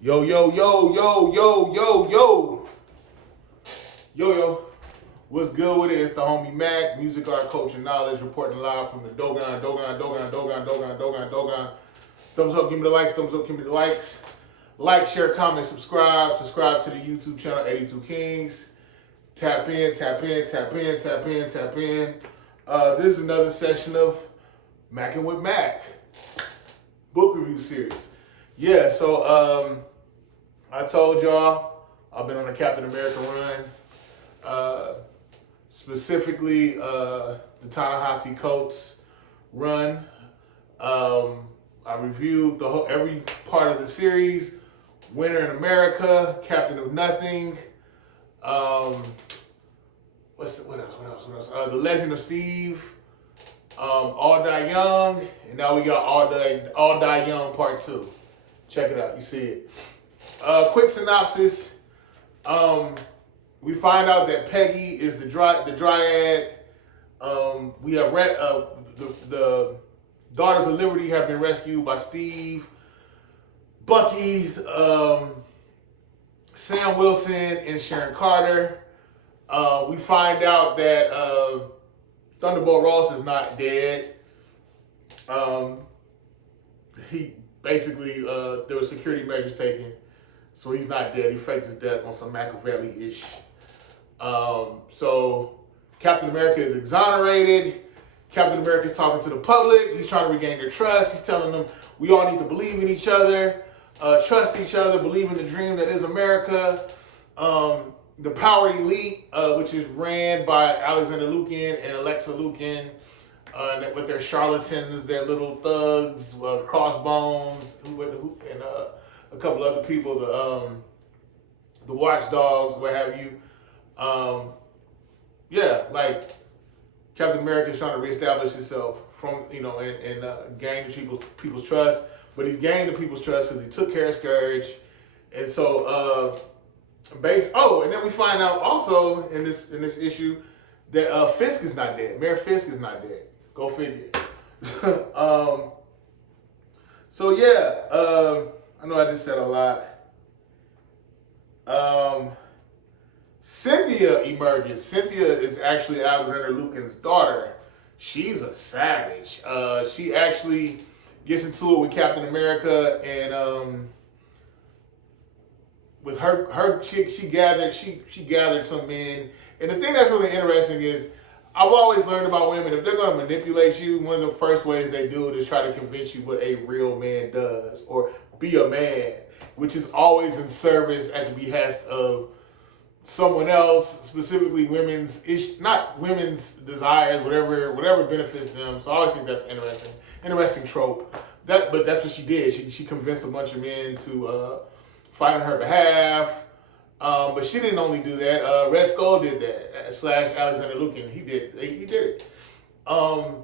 Yo, yo, yo, yo, yo, yo, yo. Yo, yo. What's good with it? It's the homie Mac, music, art, culture, knowledge, reporting live from the Dogon. Thumbs up, give me the likes. Thumbs up, give me the likes. Like, share, comment, subscribe. Subscribe to the YouTube channel, 82 Kings. Tap in, tap in, tap in, tap in, tap in. This is another session of Mackin' with Mac, book review series. Yeah, so I told y'all I've been on a Captain America run, specifically the Ta-Nehisi Coates run. I reviewed every part of the series: Winter in America, Captain of Nothing. What else? The Legend of Steve. All Die Young, and now we got All Die Young Part 2. Check it out, you see it. Quick synopsis. We find out that Peggy is the Dryad. We have the Daughters of Liberty have been rescued by Steve, Bucky, Sam Wilson, and Sharon Carter. We find out that Thunderbolt Ross is not dead. He basically, there were security measures taken, so he's not dead. He faked his death on some Machiavelli-ish. So Captain America is exonerated. Captain America is talking to the public. He's trying to regain their trust. He's telling them we all need to believe in each other, trust each other, believe in the dream that is America. The Power Elite, which is ran by Alexander Lukin and Alexa Lukin, with their charlatans, their little thugs, Crossbones, and a couple other people, the Watchdogs, what have you. Like Captain America is trying to reestablish himself and gain people's trust, but he's gained the people's trust because he took care of Scourge, and so. And then we find out also in this issue that Fisk is not dead. Mayor Fisk is not dead. Go figure. I know I just said a lot. Cynthia emerges. Cynthia is actually Alexander Lukin's daughter. She's a savage. She actually gets into it with Captain America and with her she gathered some men. And the thing that's really interesting is I've always learned about women, if they're going to manipulate you, one of the first ways they do it is try to convince you what a real man does, or be a man, which is always in service at the behest of someone else, specifically not women's desires, whatever benefits them. So I always think that's interesting trope. But that's what she did. She convinced a bunch of men to fight on her behalf. But she didn't only do that. Red Skull did that, / Alexander Lukin. He did it. Because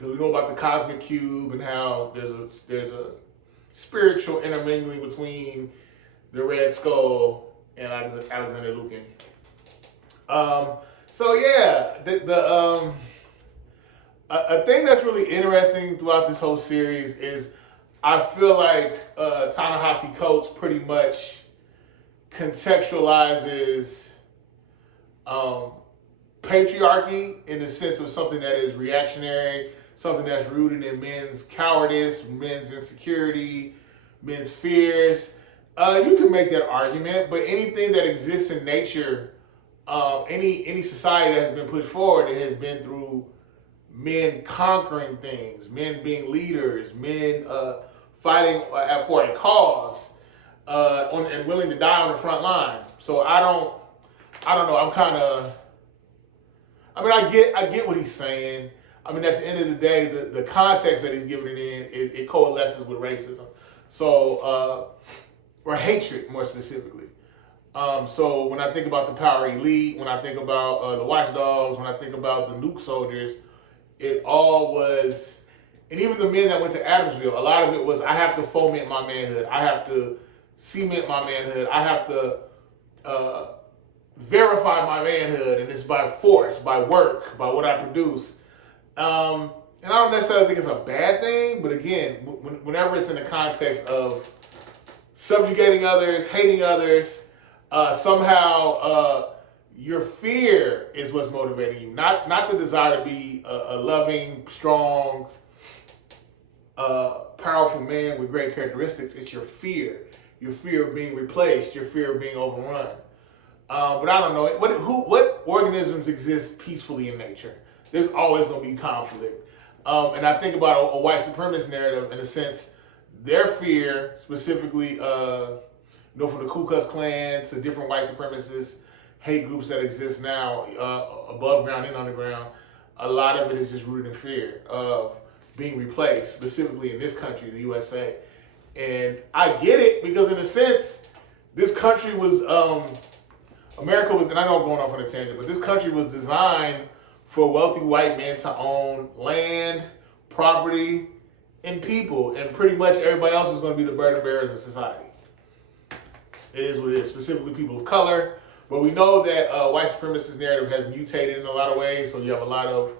we know about the Cosmic Cube and how there's a spiritual intermingling between the Red Skull and Alexander Lukin. A thing that's really interesting throughout this whole series is I feel like Ta-Nehisi Coates pretty much contextualizes patriarchy in the sense of something that is reactionary, something that's rooted in men's cowardice, men's insecurity, men's fears. You can make that argument, but anything that exists in nature, any society that has been pushed forward, it has been through men conquering things, men being leaders, men fighting for a cause, and willing to die on the front line. So I don't know. I get what he's saying. I mean, at the end of the day, the context that he's giving it in, it coalesces with racism. So, or hatred, more specifically. So when I think about the Power Elite, when I think about the Watchdogs, when I think about the Nuke Soldiers, it all was. And even the men that went to Adamsville, a lot of it was, I have to foment my manhood. I have to cement my manhood. I have to verify my manhood. And it's by force, by work, by what I produce. And I don't necessarily think it's a bad thing. But again, whenever it's in the context of subjugating others, hating others. Somehow your fear is what's motivating you, not the desire to be a loving, strong, powerful man with great characteristics. It's your fear of being replaced, your fear of being overrun. But I don't know what organisms exist peacefully in nature. There's always going to be conflict, and I think about a white supremacist narrative in a sense. Their fear, specifically, from the Ku Klux Klan to different white supremacist hate groups that exist now, above ground and underground, a lot of it is just rooted in fear of being replaced, specifically in this country, the USA. And I get it because, in a sense, this country was, America was, and I know I'm going off on a tangent, but this country was designed for wealthy white men to own land, property, and people, and pretty much everybody else is going to be the burden bearers of society. It is what it is, specifically people of color. But we know that white supremacist narrative has mutated in a lot of ways. So you have a lot of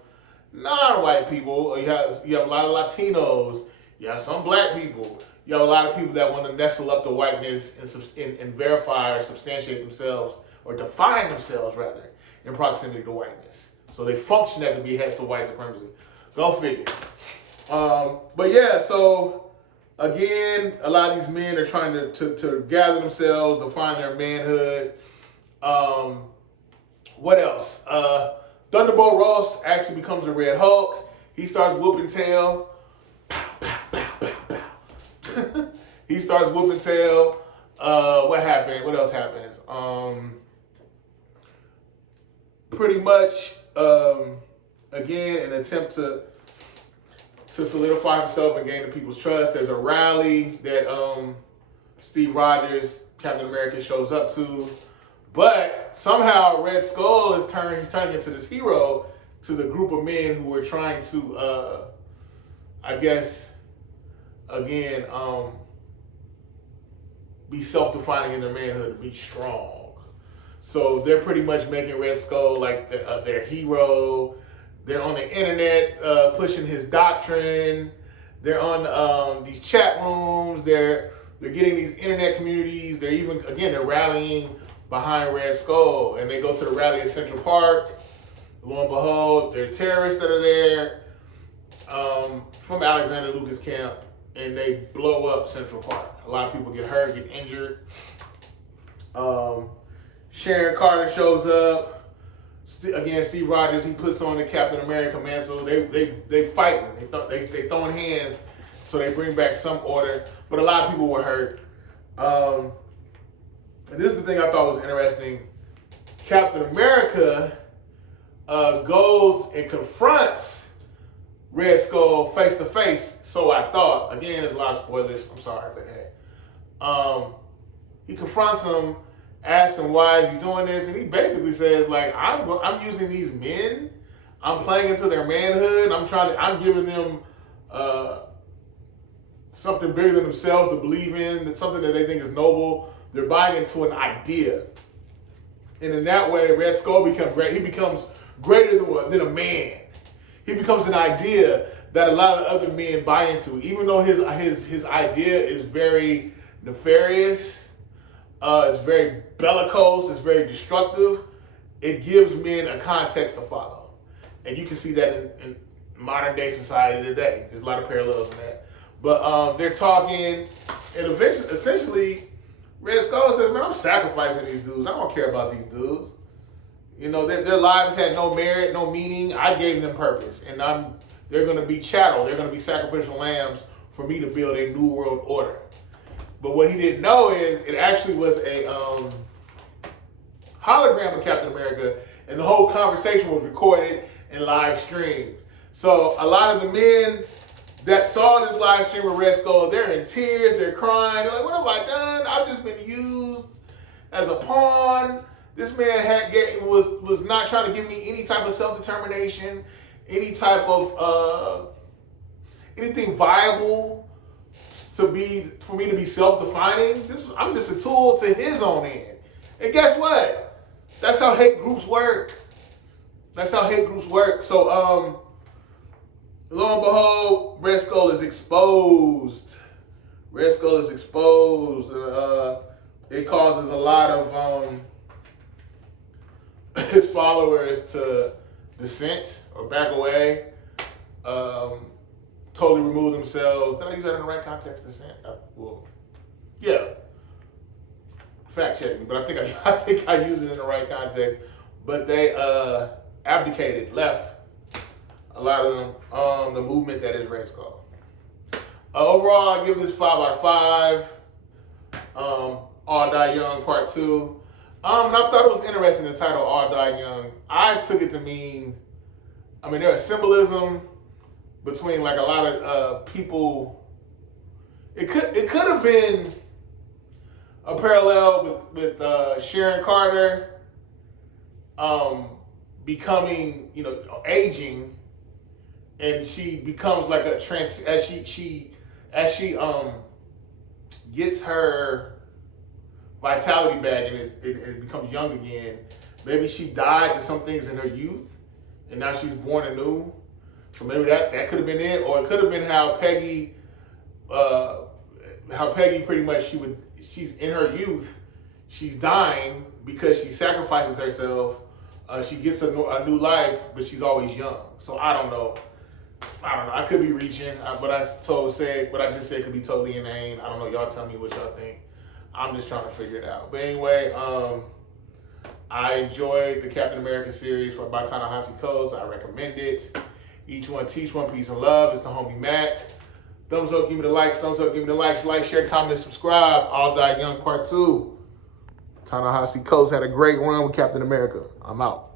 non-white people. You have a lot of Latinos. You have some black people. You have a lot of people that want to nestle up the whiteness and verify or substantiate themselves, or define themselves rather, in proximity to whiteness. So they function at the behest of white supremacy. Go figure. But yeah, so again, a lot of these men are trying to gather themselves, to find their manhood. What else? Thunderbolt Ross actually becomes a Red Hulk. He starts whooping tail. Pow, pow, pow, pow, pow. He starts whooping tail. What happened? What else happens? Pretty much, again, an attempt to solidify himself and gain the people's trust. There's a rally that Steve Rogers, Captain America, shows up to. But somehow Red Skull he's turning into this hero to the group of men who were trying to, I guess, again, be self-defining in their manhood, to be strong. So they're pretty much making Red Skull like their hero. They're on the internet pushing his doctrine. They're on these chat rooms. They're getting these internet communities. They're rallying behind Red Skull, and they go to the rally at Central Park. Lo and behold, there are terrorists that are there from Alexander Lucas camp, and they blow up Central Park. A lot of people get hurt, get injured. Sharon Carter shows up. Again, Steve Rogers, he puts on the Captain America mantle. They fighting. They throwing hands, so they bring back some order. But a lot of people were hurt. And this is the thing I thought was interesting. Captain America goes and confronts Red Skull face to face. So I thought. Again, there's a lot of spoilers. I'm sorry, but hey. He confronts him, asks him why is he doing this, and he basically says like, I'm using these men. I'm playing into their manhood. I'm giving them something bigger than themselves to believe in, that something that they think is noble. They're buying into an idea. And in that way, Red Skull becomes great. He becomes greater than a man. He becomes an idea that a lot of other men buy into. Even though his idea is very nefarious, it's very bellicose, it's very destructive, it gives men a context to follow. And you can see that in modern day society today. There's a lot of parallels in that. But they're talking, and essentially, Red Skull says, man, I'm sacrificing these dudes. I don't care about these dudes. You know, their lives had no merit, no meaning. I gave them purpose. And they're going to be chattel. They're going to be sacrificial lambs for me to build a new world order. But what he didn't know is it actually was a hologram of Captain America, and the whole conversation was recorded and live streamed. So a lot of the men that saw this live stream with Red Skull, they're in tears, they're crying. They're like, what have I done? I've just been used as a pawn. This man was not trying to give me any type of self-determination, any type of anything viable for me to be self-defining. I'm just a tool to his own end. And guess what? That's how hate groups work. So, lo and behold, Red Skull is exposed. it causes a lot of his followers to dissent or back away, totally remove themselves. Did I use that in the right context? Dissent? Well, yeah. Fact check me, but I think I used it in the right context. But they abdicated, left a lot of them the movement that is Red Skull. Overall, I give this 5 out of 5. All Die Young Part 2. And I thought it was interesting, the title All Die Young. I took it to mean, there's symbolism between like a lot of people. It could have been a parallel with Sharon Carter becoming, aging, and she becomes like a trans as she gets her vitality back and it becomes young again. Maybe she died to some things in her youth, and now she's born anew. So maybe that could have been it, or it could have been how Peggy pretty much she's in her youth, she's dying because she sacrifices herself. She gets a new life, but she's always young. So I don't know. I could be reaching, but what I just said could be totally inane. I don't know. Y'all tell me what y'all think. I'm just trying to figure it out. But anyway, I enjoyed the Captain America series by Ta-Nehisi Coates. I recommend it. Each one teach one, peace and love. It's the homie Mac. Thumbs up, give me the likes. Thumbs up, give me the likes. Like, share, comment, subscribe. All Die Young Part 2. Ta-Nehisi Coates had a great run with Captain America. I'm out.